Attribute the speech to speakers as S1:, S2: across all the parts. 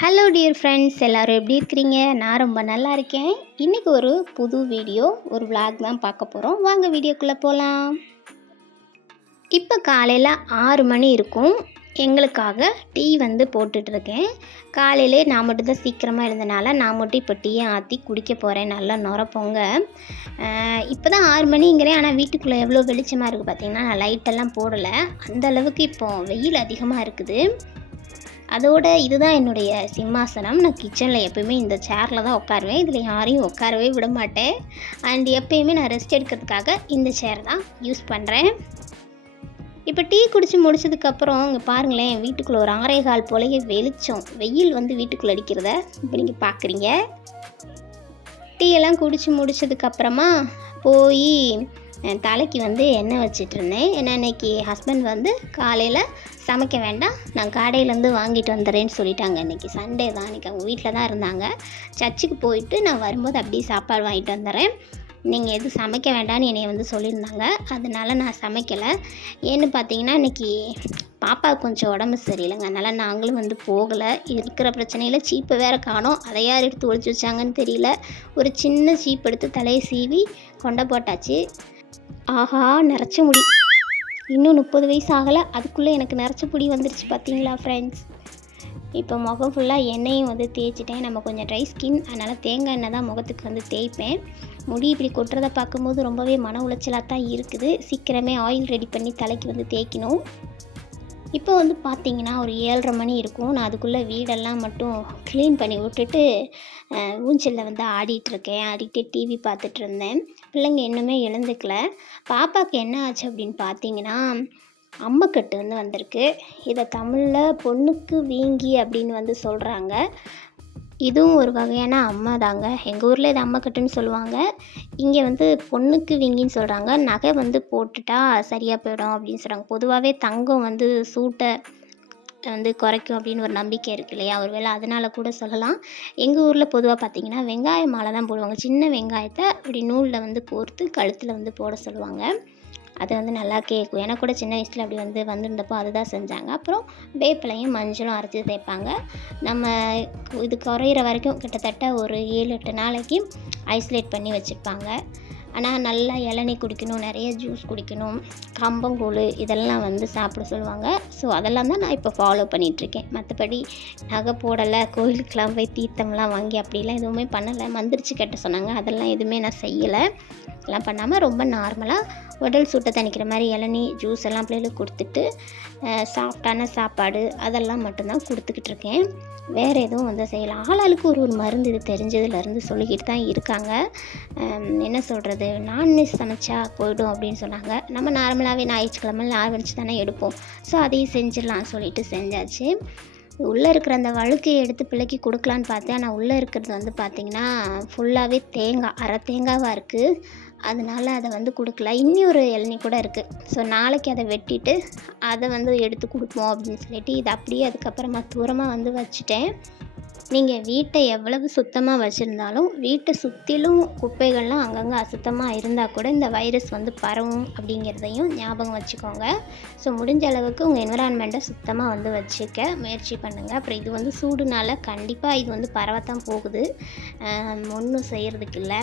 S1: Hello dear friends எல்லோரும் எப்படி இருக்கிறீங்க? நான் ரொம்ப நல்லா இருக்கேன். இன்றைக்கி ஒரு புது வீடியோ ஒரு விளாக் தான் பார்க்க போகிறோம் வாங்க வீடியோக்குள்ளே போகலாம் இப்போ காலையில் ஆறு மணி இருக்கும். எங்களுக்காக டீ வந்து போட்டுட்ருக்கேன் காலையிலே நான் மட்டும் தான் சீக்கிரமாக இருந்தனால நான் மட்டும் இப்போ டீயை ஆற்றி குடிக்க போகிறேன் நல்லா நுரப்போங்க. இப்போ தான் ஆறு மணிங்கிறேன். ஆனால் வீட்டுக்குள்ளே எவ்வளோ வெளிச்சமாக இருக்குது பார்த்திங்கன்னா நான் லைட்டெல்லாம் போடலை. அந்த அளவுக்கு இப்போது வெயில் அதிகமாக இருக்குது. அதோட இதுதான் என்னுடைய சிம்மாசனம். நான் கிச்சனில் எப்பயுமே இந்த சேரில் தான் உட்காருவேன். இதில் யாரையும் உட்காரவே விட மாட்டேன். அண்ட் எப்பயுமே நான் ரெஸ்ட் எடுக்கிறதுக்காக இந்த சேர் தான் யூஸ் பண்ணுறேன் இப்போ டீ குடித்து முடிச்சதுக்கப்புறம் இங்கே பாருங்களேன் வீட்டுக்குள்ளே ஒரு ஆறே கால் போலயே வெளிச்சம். வெயில் வந்து வீட்டுக்குள்ளே அடிக்கிறத இப்போ நீங்கள் பார்க்குறீங்க டீ எல்லாம் குடித்து முடிச்சதுக்கப்புறமா போய் தலைக்கு வந்து எண்ணெய் வச்சிட்டு இருந்தேன் ஏன்னா இன்னைக்கு ஹஸ்பண்ட் வந்து காலையில் சமைக்க வேண்டாம். நான் கடையிலேருந்து வாங்கிட்டு வந்துடுறேன்னு சொல்லிட்டாங்க. இன்றைக்கி சண்டே தான். இன்றைக்கி அவங்க வீட்டில் தான் இருந்தாங்க. சர்ச்சுக்கு போயிட்டு நான் வரும்போது அப்படியே சாப்பாடு வாங்கிட்டு வந்துடுறேன் நீங்கள் எதுவும் சமைக்க வேண்டாம்னு என்னை வந்து சொல்லியிருந்தாங்க. அதனால நான் சமைக்கலை. ஏன்னு பார்த்தீங்கன்னா இன்றைக்கி பாப்பா கொஞ்சம் உடம்பு சரியில்லைங்க. அதனால் நாங்களும் வந்து போகலை. இருக்கிற பிரச்சனையில் சீப்பை வேறு காணோம். அதை யார் எடுத்து ஒழிச்சு வச்சாங்கன்னு தெரியல. ஒரு சின்ன சீப் எடுத்து தலையை சீவி கொண்டை போட்டாச்சு. ஆஹா நிறச்ச முடி. இன்னும் முப்பது வயசு ஆகலை அதுக்குள்ளே எனக்கு நிறச்ச முடி வந்துருச்சு பார்த்தீங்களா ஃப்ரெண்ட்ஸ் இப்போ முகம் ஃபுல்லாக எண்ணெயும் வந்து தேய்ச்சிட்டேன். நம்ம கொஞ்சம் ட்ரை ஸ்கின் அதனால் தேங்காய் எண்ணெய் தான் முகத்துக்கு வந்து தேய்ப்பேன். முடி இப்படி கொட்டுறதை பார்க்கும்போது ரொம்பவே மன உளைச்சலாக தான் இருக்குது. சீக்கிரமே ஆயில் ரெடி பண்ணி தலைக்கு வந்து தேய்க்கணும். இப்போ வந்து பார்த்தீங்கன்னா ஒரு ஏழரை மணி இருக்கும். நான் அதுக்குள்ளே வீடெல்லாம் மட்டும் க்ளீன் பண்ணி விட்டுட்டு ஊஞ்சலில் வந்து ஆடிட்டுருக்கேன் ஆடிட்டு டிவி பார்த்துட்டு இருந்தேன். பிள்ளைங்க இன்னுமே எழுந்துக்கல. பாப்பாவுக்கு என்ன ஆச்சு அப்படின்னு பார்த்தீங்கன்னா அம்மக்கட்டு வந்து வந்திருக்கு. இதை தமிழில் பொண்ணுக்கு வீங்கி அப்படின்னு வந்து சொல்கிறாங்க இதுவும் ஒரு வகையான அம்மா தாங்க. எங்கள் ஊரில் இது அம்மக்கட்டுன்னு சொல்லுவாங்க. இங்கே வந்து பொண்ணுக்கு வீங்கின்னு சொல்கிறாங்க நகை வந்து போட்டுட்டா சரியாக போயிடும் அப்படின்னு சொல்கிறாங்க பொதுவாகவே தங்கம் வந்து சூட்டை வந்து குறைக்கும் அப்படின்னு ஒரு நம்பிக்கை இருக்கு இல்லையா? ஒரு வேளை அதனால் கூட சொல்லலாம். எங்கள் ஊரில் பொதுவாக பார்த்திங்கன்னா வெங்காய மாலை தான் போடுவாங்க. சின்ன வெங்காயத்தை அப்படி நூலில் வந்து கோர்த்து கழுத்தில் வந்து போட சொல்லுவாங்க. அது வந்து நல்லா கேட்கும் எனக்கு கூட சின்ன வயசில் அப்படி வந்து வந்திருந்தப்போ அதுதான் செஞ்சாங்க. அப்புறம் வேப்பிலையும் மஞ்சளும் அரைச்சி தேய்ப்பாங்க. நம்ம இது குறையிற வரைக்கும் கிட்டத்தட்ட ஒரு ஏழு எட்டு நாளைக்கு ஐசோலேட் பண்ணி வச்சுருப்பாங்க. ஆனால் நல்லா இளநீ குடிக்கணும் நிறைய ஜூஸ் குடிக்கணும் கம்பங்கூழ் இதெல்லாம் வந்து சாப்பிட சொல்லுவாங்க. ஸோ அதெல்லாம் தான் நான் இப்போ ஃபாலோ பண்ணிகிட்ருக்கேன் மற்றபடி நகை போடலை கோயிலுக்கெலாம் போய் தீர்த்தம்லாம் வாங்கி அப்படிலாம் எதுவுமே பண்ணலை. மந்திரிச்சு கட்ட சொன்னாங்க. அதெல்லாம் எதுவுமே நான் செய்யலை. எல்லாம் பண்ணாமல் ரொம்ப நார்மலாக உடல் சூட்டை தணிக்கிற மாதிரி இளநீ ஜூஸ் எல்லாம் பிள்ளைகளுக்கு கொடுத்துட்டு சாஃப்டான சாப்பாடு அதெல்லாம் மட்டும்தான் கொடுத்துக்கிட்டு இருக்கேன். வேறு எதுவும் வந்து செய்யலாம் ஆளாளுக்கு ஒரு ஒரு மருந்து இது தெரிஞ்சதுலேருந்து சொல்லிக்கிட்டு தான் இருக்காங்க. என்ன சொல்கிறது அது நான்வெஜ் சமைச்சா போய்டும் அப்படின்னு சொன்னாங்க. நம்ம நார்மலாகவே ஞாயிற்றுக்கிழமை நான்வெஜ் தானே எடுப்போம். ஸோ அதையும் செஞ்சிடலாம் சொல்லிட்டு செஞ்சாச்சு. உள்ளே இருக்கிற அந்த வழுக்கையை எடுத்து பிள்ளைக்கு கொடுக்கலான்னு பார்த்தேன். ஆனால் உள்ளே இருக்கிறது வந்து பார்த்திங்கன்னா ஃபுல்லாகவே தேங்காய் அரை தேங்காவாக இருக்குது அதனால அதை வந்து கொடுக்கல. இன்னி ஒரு இளநீ கூட இருக்குது ஸோ நாளைக்கு அதை வெட்டிட்டு அதை வந்து எடுத்து கொடுப்போம் அப்படின்னு சொல்லிட்டு இதை அப்படியே அதுக்கப்புறமா தூரமாக வந்து வச்சுட்டேன். நீங்கள் வீட்டை எவ்வளவு சுத்தமாக வச்சுருந்தாலும் வீட்டை சுற்றிலும் குப்பைகள்லாம் அங்கங்கே அசுத்தமாக இருந்தால் கூட இந்த வைரஸ் வந்து பரவும் அப்படிங்கிறதையும் ஞாபகம் வச்சுக்கோங்க. ஸோ முடிஞ்ச அளவுக்கு உங்கள் என்விரான்மெண்ட்டை சுத்தமாக வந்து வச்சுக்க முயற்சி பண்ணுங்கள் அப்புறம் இது வந்து சூடுனால கண்டிப்பாக இது வந்து பரவத்தான் போகுது. ஒன்றும் செய்கிறதுக்கு இல்லை.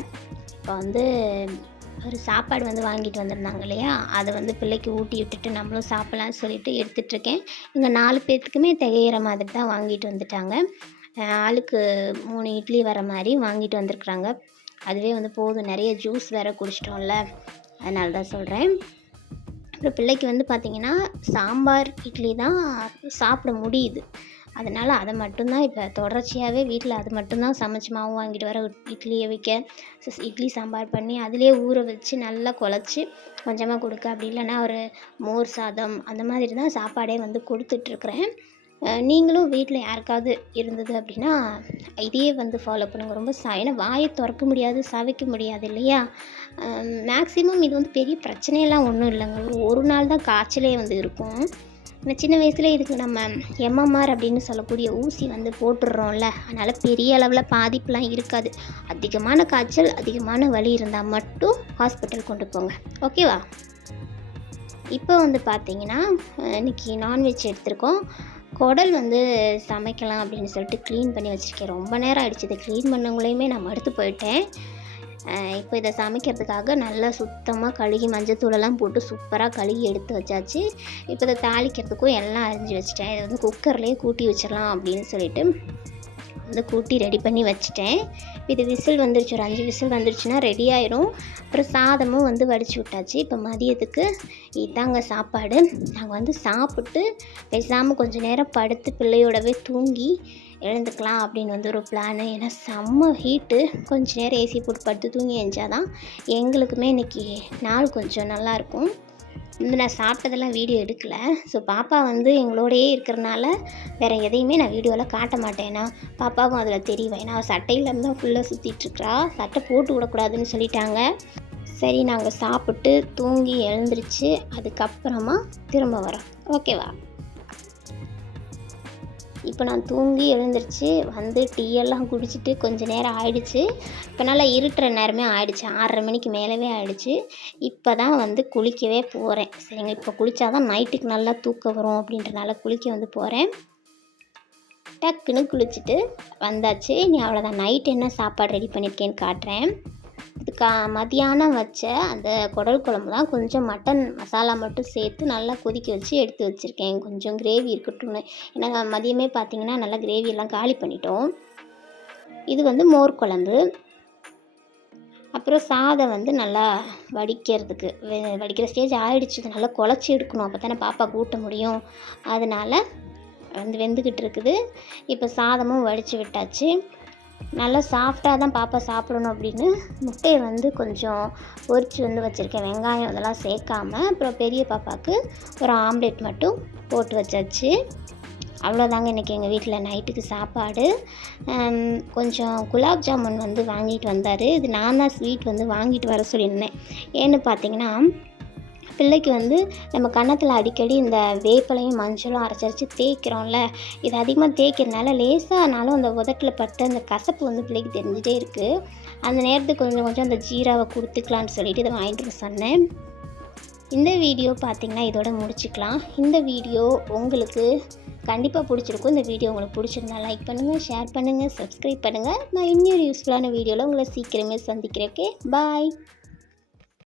S1: இப்போ வந்து ஒரு சாப்பாடு வந்து வாங்கிட்டு வந்திருந்தாங்க இல்லையா? அதை வந்து பிள்ளைக்கு ஊட்டி விட்டுட்டு நம்மளும் சாப்பிட்லான்னு சொல்லிட்டு எடுத்துகிட்ருக்கேன் இங்கே நாலு பேர்த்துக்குமே திகையிற மாதிரி தான் வாங்கிட்டு வந்துட்டாங்க. ஆளுக்கு மூணு இட்லி வர மாதிரி வாங்கிட்டு வந்திருக்குறாங்க. அதுவே வந்து போதும். நிறைய ஜூஸ் வேறு குடிச்சிட்டோம்ல. அதனால தான் சொல்கிறேன் அப்புறம் பிள்ளைக்கு வந்து பார்த்திங்கன்னா சாம்பார் இட்லி தான் சாப்பிட முடியுது. அதனால் அதை மட்டும்தான் இப்போ தொடர்ச்சியாகவே வீட்டில் அது மட்டும்தான் சமைச்சு மாவு வாங்கிட்டு வர இட்லியை வைக்க இட்லி சாம்பார் பண்ணி அதிலே ஊற வச்சு நல்லா குழச்சி கொஞ்சமாக கொடுக்க. அப்படி இல்லைன்னா ஒரு மோர் சாதம் அந்த மாதிரி தான் சாப்பாடே வந்து கொடுத்துட்ருக்குறேன் நீங்களும் வீட்டில் யாருக்காவது இருந்தது அப்படின்னா இதையே வந்து ஃபாலோ பண்ணுங்கள் ரொம்ப சா ஏன்னா வாயை திறக்க முடியாது சவைக்க முடியாது இல்லையா? மேக்ஸிமம் இது வந்து பெரிய பிரச்சனையெல்லாம் ஒன்றும் இல்லைங்க. ஒரு ஒரு நாள் தான் காய்ச்சலே வந்து இருக்கும். நான் சின்ன வயசில் இதுக்கு நம்ம எம்எம்ஆர் அப்படின்னு சொல்லக்கூடிய ஊசி வந்து போட்டுடுறோம்ல அதனால் பெரிய அளவில் பாதிப்புலாம் இருக்காது. அதிகமான காய்ச்சல் அதிகமான வலி இருந்தால் மட்டும் ஹாஸ்பிட்டல் கொண்டு போங்க. ஓகேவா இப்போ வந்து பார்த்தீங்கன்னா இன்றைக்கி இன்னைக்கு நான்வெஜ் எடுத்திருக்கோம். குடல் வந்து சமைக்கலாம் அப்படின்னு சொல்லிட்டு க்ளீன் பண்ணி வச்சுருக்கேன். ரொம்ப நேரம் ஆகிடுச்சு இதை க்ளீன் பண்ணவங்களையுமே நான் மடுத்து போயிட்டேன். இப்போ இதை சமைக்கிறதுக்காக நல்லா சுத்தமாக கழுகி மஞ்சத்தூளெல்லாம் போட்டு சூப்பராக கழுகி எடுத்து வச்சாச்சு. இப்போ இதை தாளிக்கிறதுக்கும் எல்லாம் அரிஞ்சு வச்சிட்டேன். இதை வந்து குக்கர்லேயே கூட்டி வச்சிடலாம் அப்படின்னு சொல்லிட்டு வந்து கூட்டி ரெடி பண்ணி வச்சுட்டேன். இது விசில் வந்துருச்சு ஒரு அஞ்சு விசில் வந்துருச்சுன்னா ரெடி ஆயிரும். அப்புறம் சாதமும் வந்து வடித்து விட்டாச்சு. இப்போ மதியத்துக்கு இதாங்க சாப்பாடு. நாங்கள் வந்து சாப்பிட்டு பேசாமல் கொஞ்சம் நேரம் படுத்து பிள்ளையோடவே தூங்கி எழுந்துக்கலாம் அப்படின்னு வந்து ஒரு பிளானு ஏன்னா செம்ம ஹீட்டு கொஞ்ச நேரம் ஏசி போட்டு படுத்து தூங்கி எழுந்தாதான் எங்களுக்குமே இன்றைக்கி நாள் கொஞ்சம் நல்லாயிருக்கும் வந்து நான் சாப்பிட்டதெல்லாம் வீடியோ எடுக்கலை. ஸோ பாப்பா வந்து எங்களோடையே இருக்கிறனால வேறு எதையுமே நான் வீடியோவில் காட்ட மாட்டேன். பாப்பாவுக்கும் பாப்பாவும் அதில் தெரியும் ஏன்னா அவள் சட்டையில் தான் ஃபுல்லாக சுற்றிட்டுருக்குறா சட்டை போட்டு விடக்கூடாதுன்னு சொல்லிட்டாங்க. சரி நாங்கள் சாப்பிட்டு தூங்கி எழுந்துருச்சு அதுக்கப்புறமா திரும்ப வரோம் ஓகேவா இப்போ நான் தூங்கி எழுந்திருச்சு வந்து டீயெல்லாம் குடிச்சிட்டு கொஞ்ச நேரம் ஆயிடுச்சு. இப்போ நல்லா இருட்டுற நேரமே ஆயிடுச்சு. ஆறரை மணிக்கு மேலவே ஆயிடுச்சு. இப்போ தான் வந்து குளிக்கவே போகிறேன் சரிங்க இப்போ குளித்தாதான் நைட்டுக்கு நல்லா தூக்கம் வரும் அப்படின்றனால குளிக்க வந்து போகிறேன் டக்குன்னு குளிச்சுட்டு வந்தாச்சு. நீ அவ்வளோதான் நைட் என்ன சாப்பாடு ரெடி பண்ணியிருக்கேன்னு காட்டுறேன். கா மதியானம் வச்ச அந்த குடல் குழம்பு தான் கொஞ்சம் மட்டன் மசாலா மட்டும் சேர்த்து நல்லா கொதிக்க வச்சு எடுத்து வச்சுருக்கேன். கொஞ்சம் கிரேவி இருக்கட்டும்னு. ஏன்னா மதியமே பார்த்தீங்கன்னா நல்லா கிரேவி எல்லாம் காலி பண்ணிட்டோம். இது வந்து மோர் குழம்பு. அப்புறம் சாதம் வந்து நல்லா வடிக்கிறதுக்கு வெ- வடிக்கிற ஸ்டேஜ் ஆகிடுச்சு இது நல்லா குழச்சி எடுக்கணும். அப்போ தானே பாப்பா கூட்ட முடியும். அதனால் வந்து வெந்துக்கிட்டு இருக்குது. இப்போ சாதமும் வடித்து விட்டாச்சு. நல்லா சாஃப்டாக தான் பாப்பா சாப்பிடணும் அப்படின்னு முட்டையை வந்து கொஞ்சம் பொறிச்சு வந்து வச்சுருக்கேன். வெங்காயம் அதெல்லாம் சேர்க்காம. அப்புறம் பெரிய பாப்பாவுக்கு ஒரு ஆம்லேட் மட்டும் போட்டு வச்சாச்சு. அவ்வளோதாங்க இன்றைக்கி எங்கள் வீட்டில் நைட்டுக்கு சாப்பாடு. கொஞ்சம் குலாப் ஜாமுன் வந்து வாங்கிட்டு வந்தார். இது நான் தான் ஸ்வீட் வந்து வாங்கிட்டு வர சொல்லியிருந்தேன். ஏன்னு பார்த்தீங்கன்னா பிள்ளைக்கு வந்து நம்ம கன்னத்தில் அடிக்கடி இந்த வேப்பிலையும் மஞ்சளும் அரைச்சரிச்சு தேய்க்கிறோம்ல இது அதிகமாக தேய்க்கிறதுனால லேசானாலும் அந்த உதட்டில் பட்டு அந்த கசப்பு வந்து பிள்ளைக்கு தெரிஞ்சிட்டே இருக்குது அந்த நேரத்துக்கு கொஞ்சம் கொஞ்சம் அந்த ஜீராவை கொடுத்துக்கலான்னு சொல்லிட்டு இதை வாங்கிட்டு வர சொன்னேன். இந்த வீடியோ பார்த்தீங்கன்னா இதோட முடிச்சுக்கலாம். இந்த வீடியோ உங்களுக்கு கண்டிப்பாக பிடிச்சிருக்கும். இந்த வீடியோ உங்களுக்கு பிடிச்சிருந்தா லைக் பண்ணுங்கள் ஷேர் பண்ணுங்கள் சப்ஸ்கிரைப் பண்ணுங்கள் நான் இன்னொரு யூஸ்ஃபுல்லான வீடியோவில் உங்களை சீக்கிரமே சந்திக்கிறேன். Okay bye